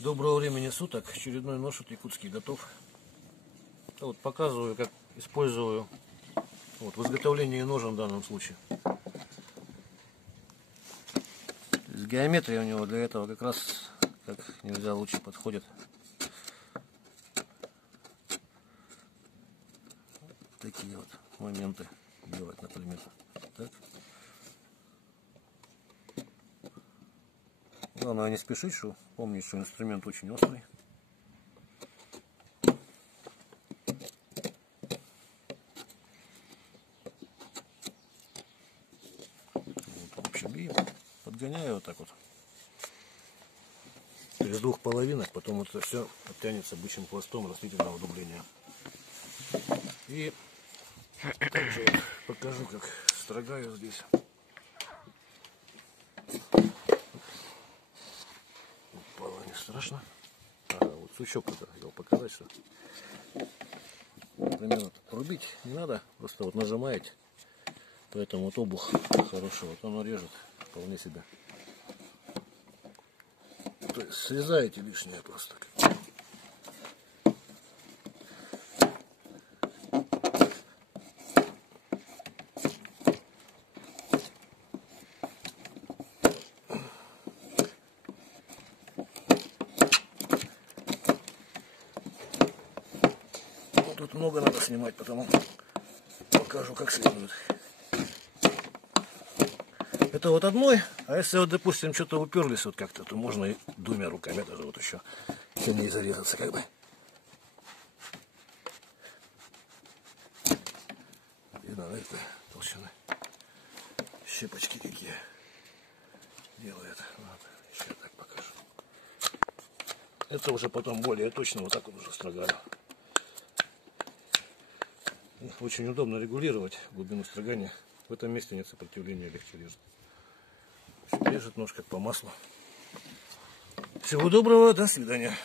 Доброго времени суток. Очередной нож от Якутский готов. Вот показываю, как использую в изготовлении ножа в данном случае. Геометрия у него для этого как раз как нельзя лучше подходит. Такие вот моменты делать, например. Так. Главное не спешить, что помнить, что инструмент очень острый. Вот, в общем, и подгоняю вот так вот. Из двух половинок, потом вот это все оттянется бычьим хвостом растительного удобрения. И также покажу, как строгаю здесь. Страшно. Вот сучок это хотел показать, что, например, вот, рубить не надо, просто вот нажимаете, поэтому вот обух хороший, вот оно режет вполне себе. То есть срезаете лишнее просто. Тут много надо снимать, потому покажу, как следует. Это вот одной, а если вот, допустим, что-то уперлись вот как-то, то можно и двумя руками даже вот еще сильнее зарезаться, как бы. Видно, да, это толщины. Щепочки какие делает. Вот, еще я так покажу. Это уже потом более точно, вот так вот уже строгаю. Очень удобно регулировать глубину строгания. В этом месте нет сопротивления, легче режет. Режет нож как по маслу. Всего доброго, до свидания.